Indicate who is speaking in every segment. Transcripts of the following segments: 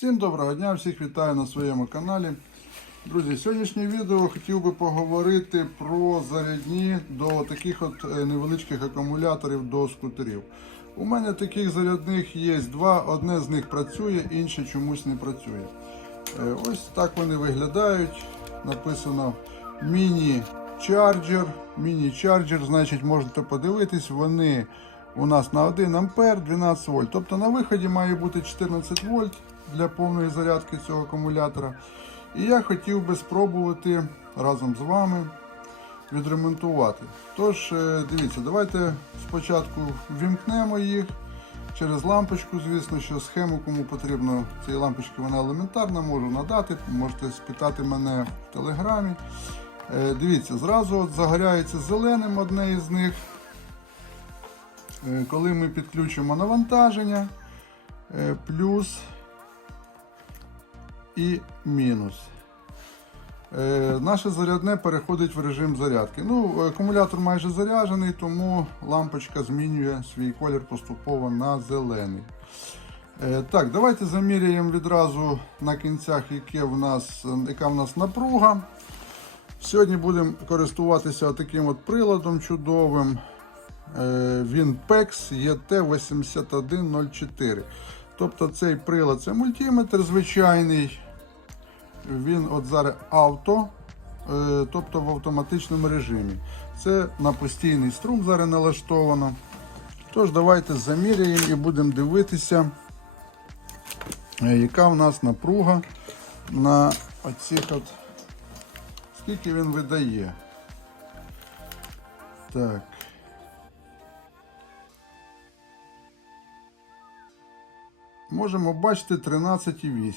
Speaker 1: Всім доброго дня, всіх вітаю на своєму каналі. Друзі, сьогоднішнє відео хотів би поговорити про зарядні до таких от е, невеличких акумуляторів до скутерів. У мене таких зарядних є два, одне з них працює, інше чомусь не працює. Е, Ось так вони виглядають. Написано міні-чарджер. Міні-чарджер, значить, можете подивитись, вони у нас на 1 ампер 12 вольт. Тобто на виході має бути 14 вольт для повної зарядки цього акумулятора. І я хотів би спробувати разом з вами відремонтувати. Тож, е, дивіться, давайте спочатку ввімкнемо їх через лампочку, звісно, що схему, кому потрібно цієї лампочки, вона елементарна, можу надати, можете спитати мене в телеграмі. Е, Дивіться, зразу от загоряється зеленим одне із них. Е, Коли ми підключимо навантаження, плюс і мінус. Е, Наше зарядне переходить в режим зарядки. Ну, Акумулятор майже заряджений, тому лампочка змінює свій колір поступово на зелений. Е, Так, давайте заміряємо відразу на кінцях, яке в нас, яка в нас напруга. Сьогодні будемо користуватися таким от приладом чудовим. Він PEX ET8104. Тобто цей прилад це мультиметр звичайний. Він от зараз авто, е, тобто в автоматичному режимі. Це на постійний струм зараз налаштовано. Тож, давайте заміряємо і будемо дивитися, е, яка в нас напруга на оцих от, скільки він видає. Так. Можемо бачити 13,8.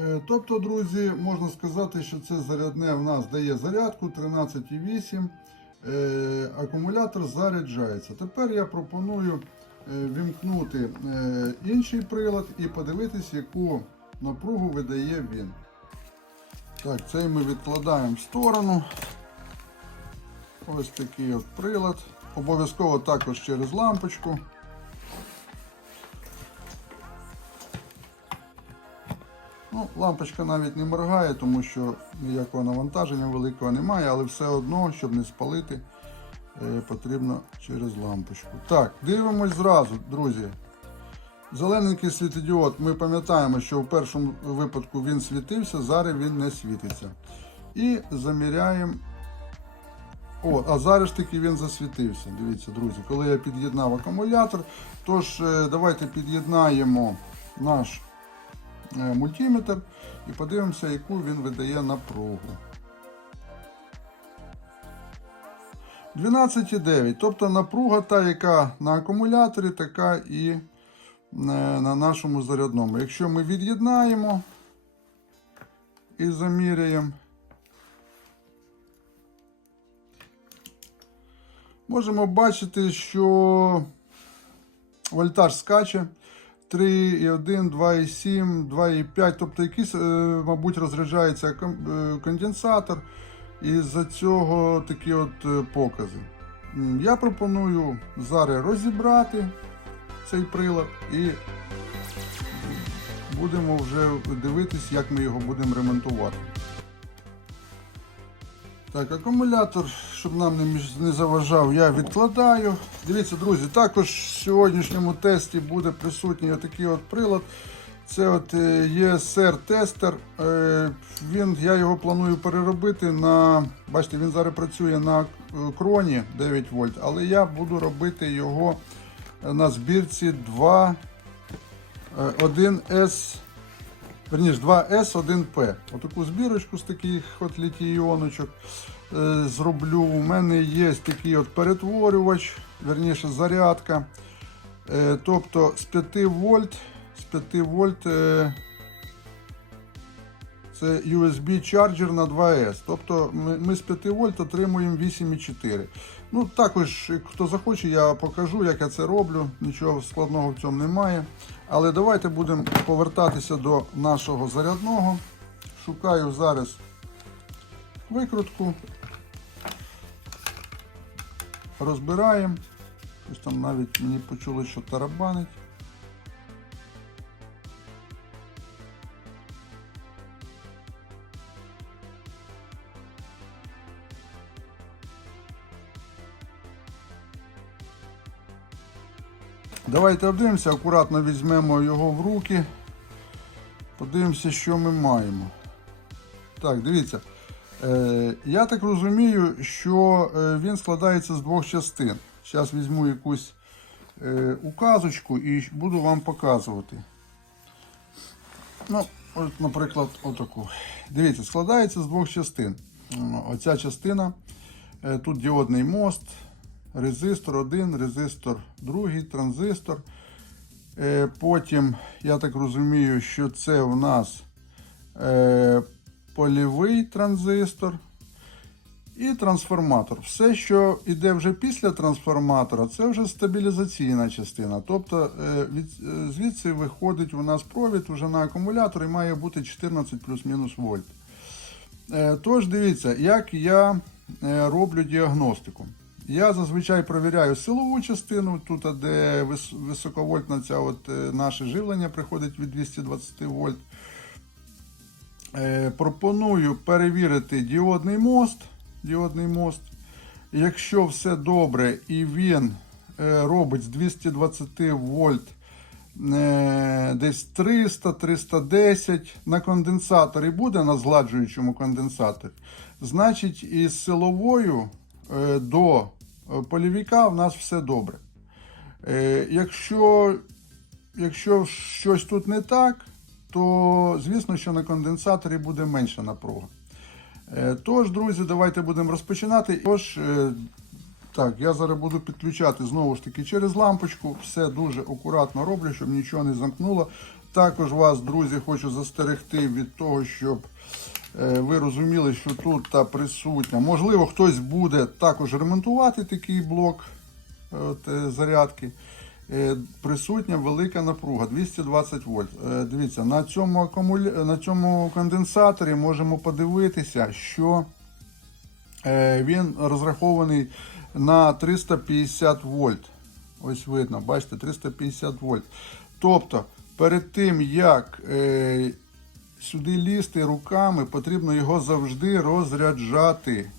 Speaker 1: Е, Тобто, друзі, можна сказати, що це зарядне в нас дає зарядку 13,8. Е, Акумулятор заряджається. Тепер я пропоную е, вімкнути інший прилад і подивитись, яку напругу видає він. Так, цей ми відкладаємо в сторону. Ось такий от прилад. Обов'язково також через лампочку. Ну, Лампочка навіть не моргає, тому що ніякого навантаження великого немає, але все одно, щоб не спалити, е, потрібно через лампочку. Так, дивимось зразу, друзі. Зелененький світодіод, ми пам'ятаємо, що в першому випадку він світився, зараз він не світиться. І заміряємо. О, а зараз таки він засвітився. Дивіться, друзі, коли я під'єднав акумулятор. Тож, е, давайте під'єднаємо наш мультиметр і подивимося, яку він видає напругу. 12,9. Тобто напруга та, яка на акумуляторі, така і е, на нашому зарядному. Якщо ми від'єднаємо і заміряємо, можемо бачити, що вольтаж скаче 3,1, 2,7, 2,5, тобто якийсь, е, мабуть, розряджається е, конденсатор, і з-за цього такі от е, покази. Я пропоную зараз розібрати цей прилад і будемо вже дивитись, як ми його будемо ремонтувати. Так, акумулятор, щоб нам не, заважав, я відкладаю. Дивіться, друзі, також в сьогоднішньому тесті буде присутній отакий от прилад. Це от е, ESR-тестер. Е, Він, я його планую переробити на. Бачите, він зараз працює на е, кроні 9 вольт, але я буду робити його на збірці 2 е, 1С. Верніше 2С1П. Отаку збірочку з таких от літій-іоночок е, зроблю. У мене є такий от перетворювач, верніше зарядка. Е, тобто з 5 вольт, з 5 вольт е, це USB чарджер на 2С. Тобто ми, ми з 5 вольт отримуємо 8,4. Ну, також, хто захоче, я покажу, як я це роблю. Нічого складного в цьому немає. Але давайте будемо повертатися до нашого зарядного. Шукаю зараз викрутку. Розбираємо. Ось там навіть мені почули, що тарабанить. Давайте обдивимося, акуратно візьмемо його в руки. Подивимося, що ми маємо. Так, дивіться. Е, я так розумію, що е, він складається з двох частин. Зараз візьму якусь е, указочку і буду вам показувати. Ну, от, наприклад, отаку. Дивіться, складається з двох частин. Оця частина, тут діодний мост, резистор 1, резистор 2, транзистор. Е, Потім, я так розумію, що це у нас е, польовий транзистор і трансформатор. Все, що йде вже після трансформатора, це вже стабілізаційна частина. Тобто е, від, звідси виходить у нас провід вже на акумулятор і має бути 14 плюс-мінус вольт. Тож дивіться, як я роблю діагностику. Я зазвичай провіряю силову частину, тут де вис- високовольтна ця от, е, наше живлення приходить від 220 вольт. Е, Пропоную перевірити діодний мост. Діодний мост. Якщо все добре і він е, робить з 220 вольт десь 300-310 на конденсаторі буде на згладжуючому конденсаторі, значить із силовою до е, полівіка в нас все добре. Е, Якщо, якщо щось тут не так, то звісно, що на конденсаторі буде менша напруга. Е, Тож, друзі, давайте будемо розпочинати. Тож, е, так, я зараз буду підключати знову ж таки через лампочку. Все дуже акуратно роблю, щоб нічого не замкнуло. Також вас, друзі, хочу застерегти від того, щоб е, ви розуміли, що тут та присутня. Можливо, хтось буде також ремонтувати такий блок е, от, е, зарядки. Е, Присутня велика напруга 220 вольт. Е, Дивіться, на цьому, акумуля... на цьому конденсаторі можемо подивитися, що е, він розрахований на 350 вольт. Ось видно, бачите, 350 вольт. Тобто, перед тим, як е, сюди лізти руками, потрібно його завжди розряджати.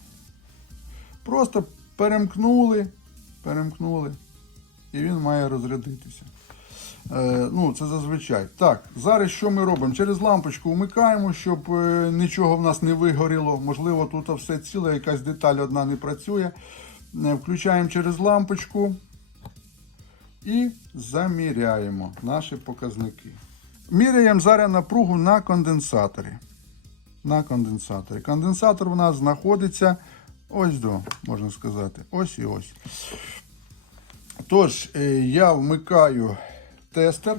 Speaker 1: Просто перемкнули, перемкнули, і він має розрядитися. Е, ну, це зазвичай. Так, зараз що ми робимо? Через лампочку вмикаємо, щоб е, нічого в нас не вигоріло. Можливо, тут все ціле, якась деталь одна не працює. Е, Включаємо через лампочку і заміряємо наші показники. Міряємо зараз напругу на конденсаторі. На конденсаторі. Конденсатор у нас знаходиться ось до, можна сказати, ось і ось. Тож, е, я вмикаю тестер.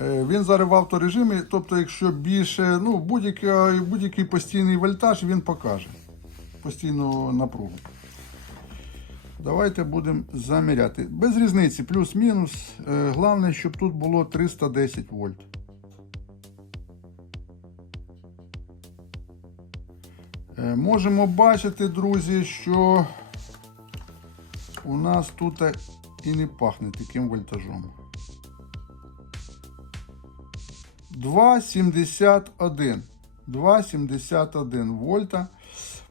Speaker 1: Е, Він зараз в авторежимі, тобто, якщо більше, ну, будь-який будь постійний вольтаж він покаже постійну напругу. Давайте будемо заміряти. Без різниці, плюс-мінус. Е, Головне, щоб тут було 310 вольт. Е, Можемо бачити, друзі, що у нас тут і не пахне таким вольтажом. 2,71. 2,71 вольта.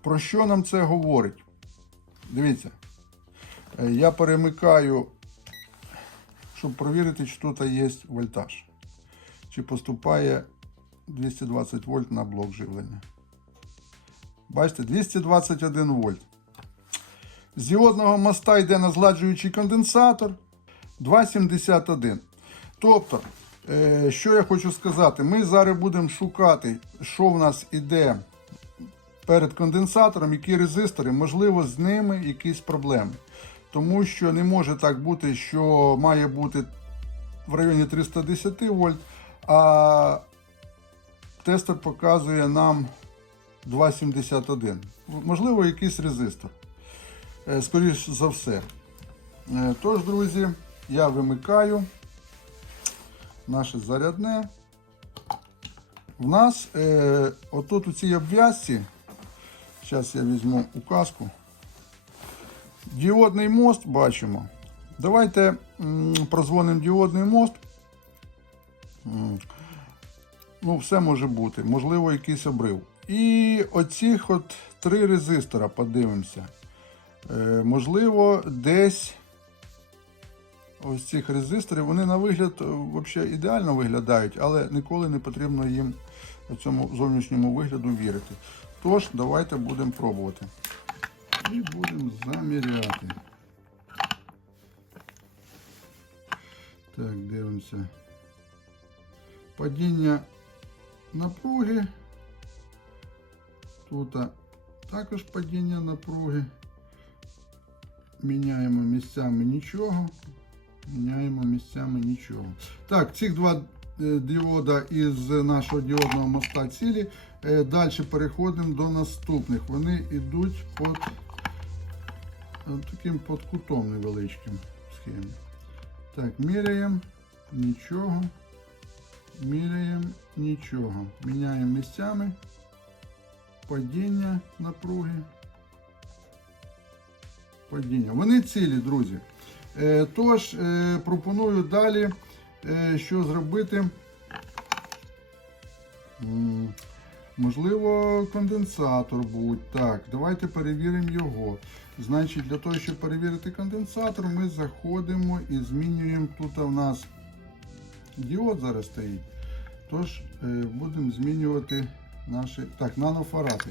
Speaker 1: Про що нам це говорить? Дивіться. Е, Я перемикаю, щоб перевірити, чи тут є вольтаж. Чи поступає 220 вольт на блок живлення. Бачите, 221 вольт. З діодного моста йде на зладжуючий конденсатор 2,71. Тобто, е, що я хочу сказати, ми зараз будемо шукати, що в нас іде перед конденсатором, які резистори, можливо, з ними якісь проблеми. Тому що не може так бути, що має бути в районі 310 вольт, а тестер показує нам 2,71. Можливо, якийсь резистор. Е, Скоріш за все. Е, Тож, друзі, я вимикаю наше зарядне. В нас е, отут у цій обв'язці, зараз я візьму указку. Діодний мост бачимо. Давайте прозвонимо діодний мост. Ну, все може бути, можливо, якийсь обрив. І оцих от три резистора подивимося. Е, можливо, десь ось цих резисторів, вони на вигляд е, вообще ідеально виглядають, але ніколи не потрібно їм цьому зовнішньому вигляду вірити. Тож, давайте будемо пробувати. І будемо заміряти. Так, дивимося. Падіння напруги. Тут також падіння напруги. Міняємо місцями нічого. Міняємо місцями нічого. Так, цих два е, діода із нашого діодного моста цілі. Е, Далі переходимо до наступних. Вони йдуть під таким під кутом невеличким схемі. Так, міряємо нічого. Міряємо нічого. Міняємо місцями. Падіння напруги. Падіння. Вони цілі, друзі. Е, тож, е, пропоную далі, е, що зробити. Можливо, конденсатор будь. Так, давайте перевіримо його. Значить, для того, щоб перевірити конденсатор, ми заходимо і змінюємо. Тут у нас діод зараз стоїть. Тож е, будемо змінювати наші. Так, нанофарати.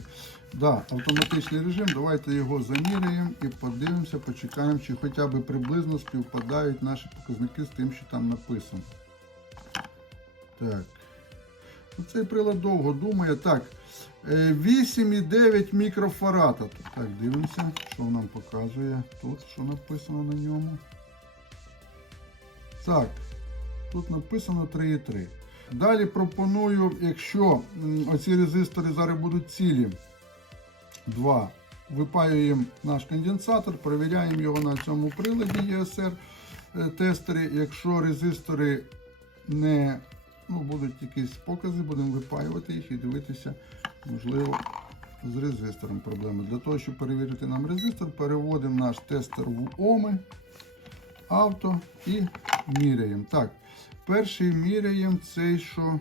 Speaker 1: Да, автоматичний режим. Давайте його заміряємо і подивимося, почекаємо, чи хоча б приблизно співпадають наші показники з тим, що там написано. Так. Цей прилад довго думає. Так, е, 8,9 мікрофарада. Тут, Так, дивимося, що нам показує тут, що написано на ньому. Так, тут написано 3,3. Далі пропоную, якщо оці резистори зараз будуть цілі, 2. Випаюємо наш конденсатор, перевіряємо його на цьому приладі ESR е, тестері. Якщо резистори не ну, будуть якісь покази, будемо випаювати їх і дивитися, можливо, з резистором проблеми. Для того, щоб перевірити нам резистор, переводимо наш тестер в оми, авто і міряємо. Так, перший міряємо цей, що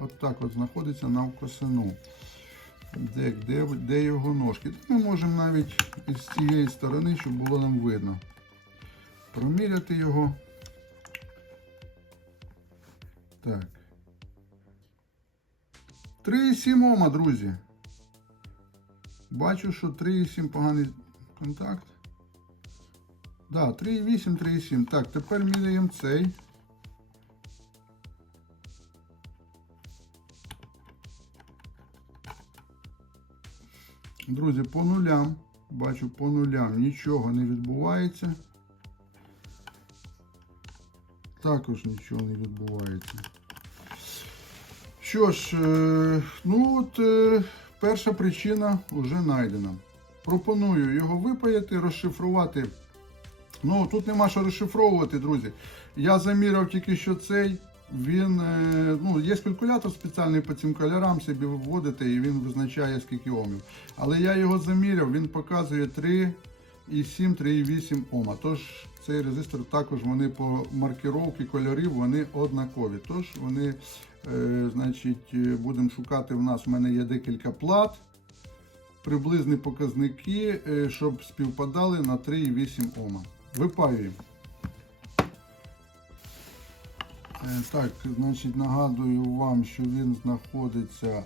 Speaker 1: отак от знаходиться навкосину. Де, де, де його ножки. Тут ми можемо навіть із цієї сторони, щоб було нам видно. Проміряти його. Так. 3,7 Ома, друзі. Бачу, що 3,7 поганий контакт. Да, 3,8, 3,7. Так, тепер міряємо цей. Друзі, по нулям. Бачу, по нулям нічого не відбувається. Також нічого не відбувається. Що ж, е, ну от е, перша причина вже знайдена. Пропоную його випаяти, розшифрувати. Ну, тут нема що розшифровувати, друзі. Я заміряв тільки що цей. Він, е, ну, є калькулятор спеціальний по цим кольорам, собі вводите і він визначає скільки омів. Але я його заміряв, він показує 3,7, 3,8 Ома. Тож цей резистор також вони по маркіровці кольорів вони однакові. Тож вони, значить, е, будемо шукати. В нас в мене є декілька плат. Приблизні показники, е, щоб співпадали на 3,8 Ома. Випаюємо. Е, Так, значить, нагадую вам, що він знаходиться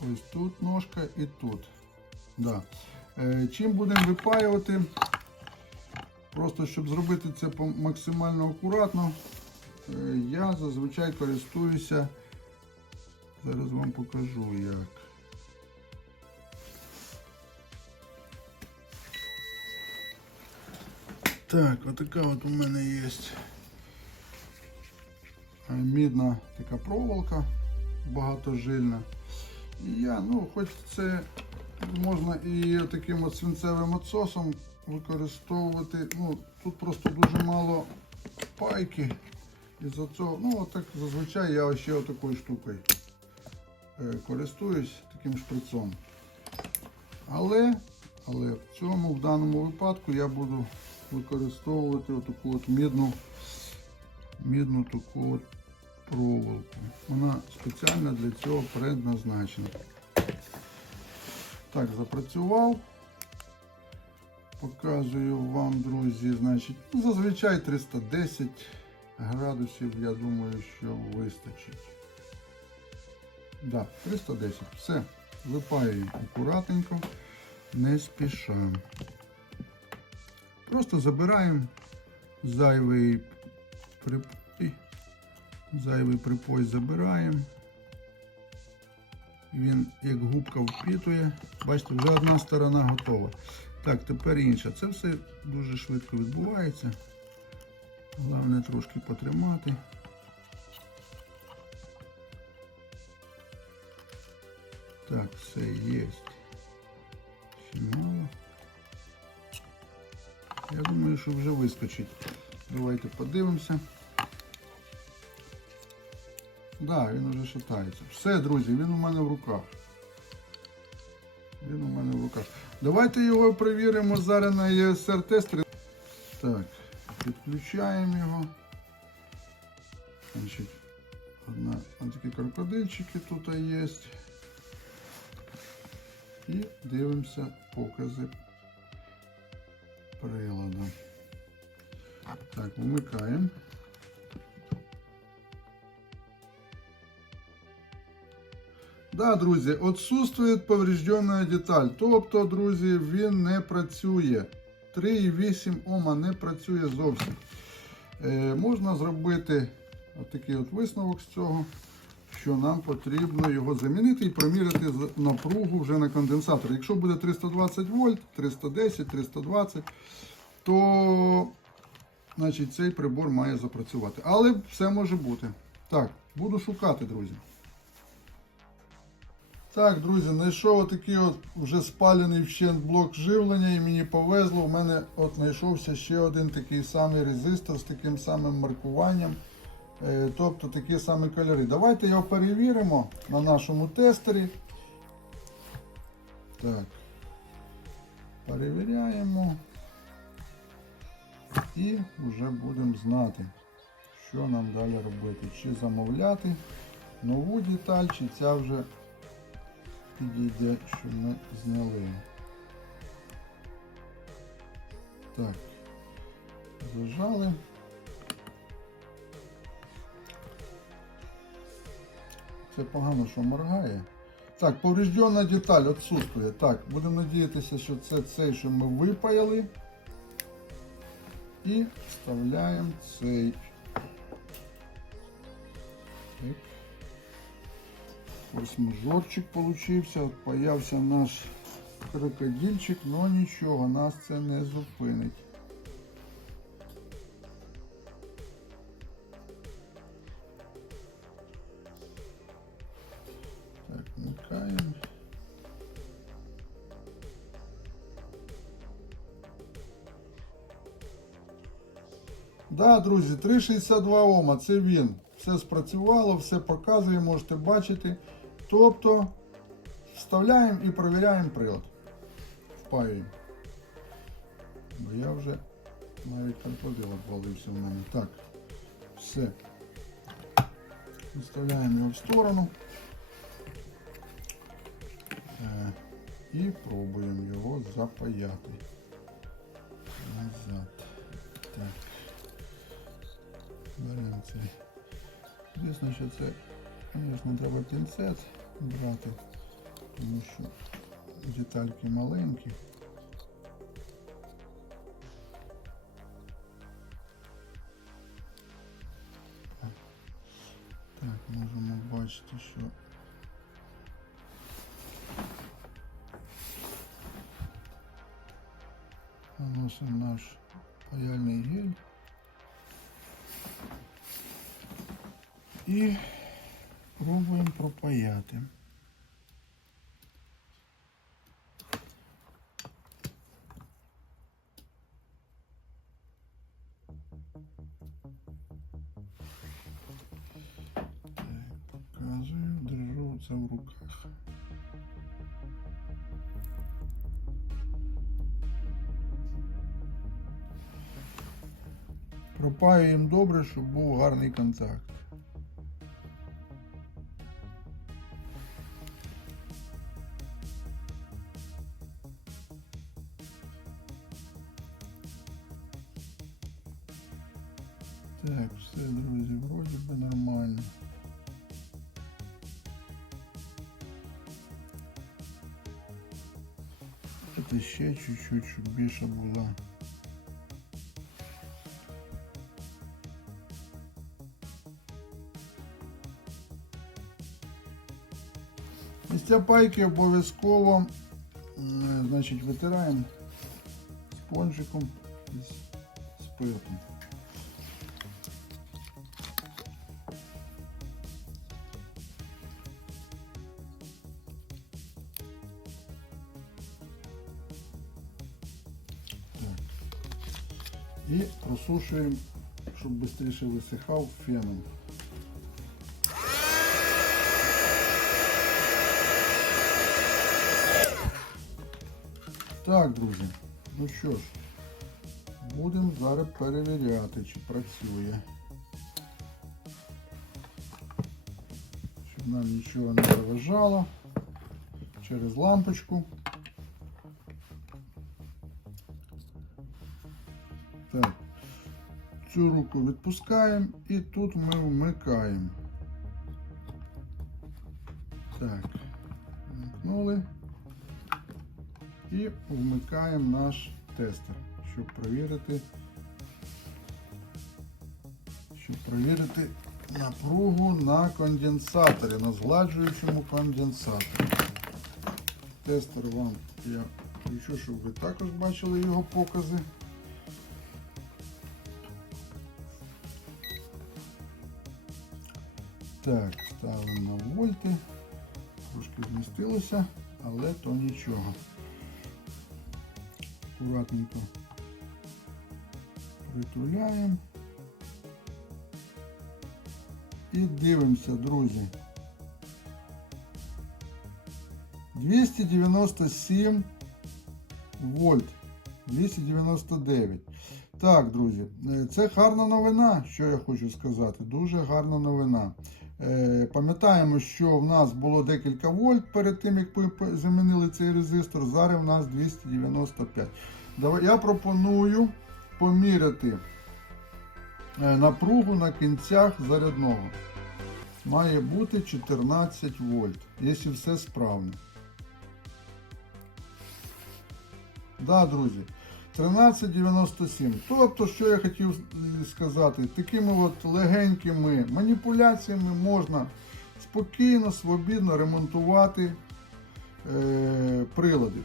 Speaker 1: ось тут ножка і тут. Да. Е, Чим будемо випаювати? Просто щоб зробити це максимально акуратно, е, я зазвичай користуюся. Зараз вам покажу як. Так, отака от у мене є е, мідна така проволока багатожильна. І я, ну, хоч це можна і таким от свинцевим отсосом використовувати. Ну, тут просто дуже мало пайки. І за цього, ну, отак зазвичай я ще отакою штукою е, користуюсь таким шприцом. Але, але в цьому, в даному випадку я буду використовувати отаку от мідну, мідну таку от проволоку. Вона спеціально для цього предназначена. Так, запрацював. Показую вам, друзі, значить, ну, зазвичай 310 градусів, я думаю, що вистачить. Да, 310. Все. Випаюємо акуратненько, не спішаємо. Просто забираємо зайвий припой. Зайвий припой забираємо. Він як губка впітує. Бачите, вже одна сторона готова. Так, тепер інша. Це все дуже швидко відбувається. Головне трошки потримати. Так, все є. Ще. Я думаю, що вже вискочить. Давайте подивимося. Да, він уже шатається. Все, друзі, він у мене в руках. Він у мене в руках. Давайте його перевіримо зараз на ESR тестері. Так, підключаємо його. Значить, одна, ось такі крокодильчики тут є. І дивимося покази приладу. Так, вмикаємо. Да, друзі, отсутствує повреждена деталь. Тобто, друзі, він не працює. 3,8 Ома не працює зовсім. Е, можна зробити отакий от висновок з цього, що нам потрібно його замінити і проміряти напругу вже на конденсатор. Якщо буде 320 вольт, 310, 320, то значить, цей прибор має запрацювати. Але все може бути. Так, буду шукати, друзі. Так, друзі, знайшов отакий от вже спалений вщент блок живлення і мені повезло. У мене от знайшовся ще один такий самий резистор з таким самим маркуванням. Е, тобто такі самі кольори. Давайте його перевіримо на нашому тестері. Так. Перевіряємо. І вже будемо знати, що нам далі робити. Чи замовляти нову деталь, чи ця вже підійде, що ми зняли. Так, зажали. Це погано, що моргає. Так, повреждена деталь відсутствує. Так, будемо надіятися, що це цей, що ми випаяли. І вставляємо цей. Форс-мажорчик получився, появився наш крокодильчик, але нічого, нас це не зупинить. Так, вмикаємо. Да, друзі, 362 Ома, це він. Все спрацювало, все показує, можете бачити. Тобто вставляємо і перевіряємо прилад. Впаюємо. Бо я вже навіть крокодил обвалився в мене. Так, все. Виставляємо його в сторону. Е, І пробуємо його запаяти. Назад. Так. Беремо цей. Звісно, що це, звісно, треба пінцет брати, тому що детальки маленькі. Так, можемо бачити, що наносимо наш паяльний гель. І пробуємо пропаяти. Показую, держу це в руках. Пропаюємо добре, щоб був гарний контакт. Так, все, друзі, вроді би нормально. Це ще чуть-чуть, щоб більше була. Місця пайки обов'язково значить, витираємо спонжиком із спиртом. І просушуємо, щоб швидше висихав феном. Так, друзі, ну що ж, будемо зараз перевіряти, чи працює. Щоб нам нічого не заважало через лампочку. Цю руку відпускаємо і тут ми вмикаємо. Так, вмкнули і вмикаємо наш тестер, щоб перевірити, щоб перевірити напругу на конденсаторі, на згладжуючому конденсаторі. Тестер вам я включу, щоб ви також бачили його покази. Так, ставимо на вольти. Трошки змістилося, але то нічого. Аккуратненько притуляємо. І дивимося, друзі. 297 вольт. 299. Так, друзі, е, це гарна новина, що я хочу сказати. Дуже гарна новина. Е, Пам'ятаємо, що в нас було декілька вольт перед тим, як ми замінили цей резистор. Зараз у нас 295. Давай, я пропоную поміряти е, напругу на кінцях зарядного. Має бути 14 вольт, якщо все справно. Да, друзі. 1397. Тобто, що я хотів сказати, такими от легенькими маніпуляціями можна спокійно, свобідно ремонтувати е, прилади.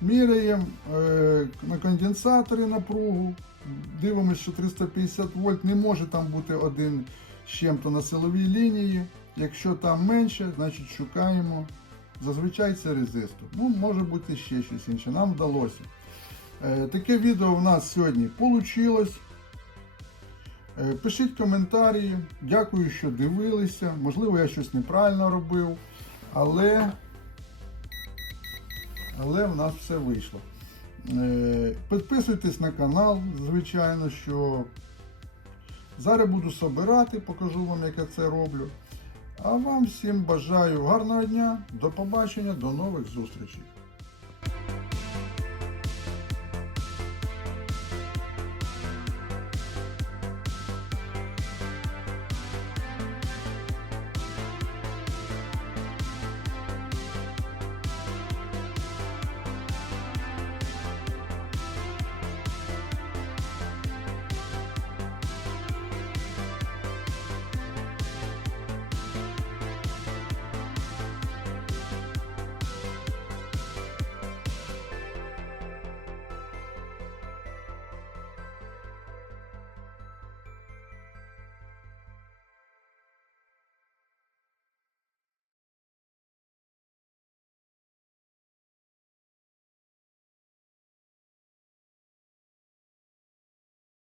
Speaker 1: Міряємо е, на конденсаторі напругу. Дивимося, що 350 вольт не може там бути один з чим-то на силовій лінії. Якщо там менше, значить шукаємо. Зазвичай це резистор. Ну, може бути ще щось інше. Нам вдалося. Е, Таке відео в нас сьогодні вийшло. Пишіть коментарі. Дякую, що дивилися. Можливо, я щось неправильно робив, але, але в нас все вийшло. Е, Підписуйтесь на канал, звичайно, що зараз буду собирати, покажу вам, як я це роблю. А вам всім бажаю гарного дня, до побачення, до нових зустрічей.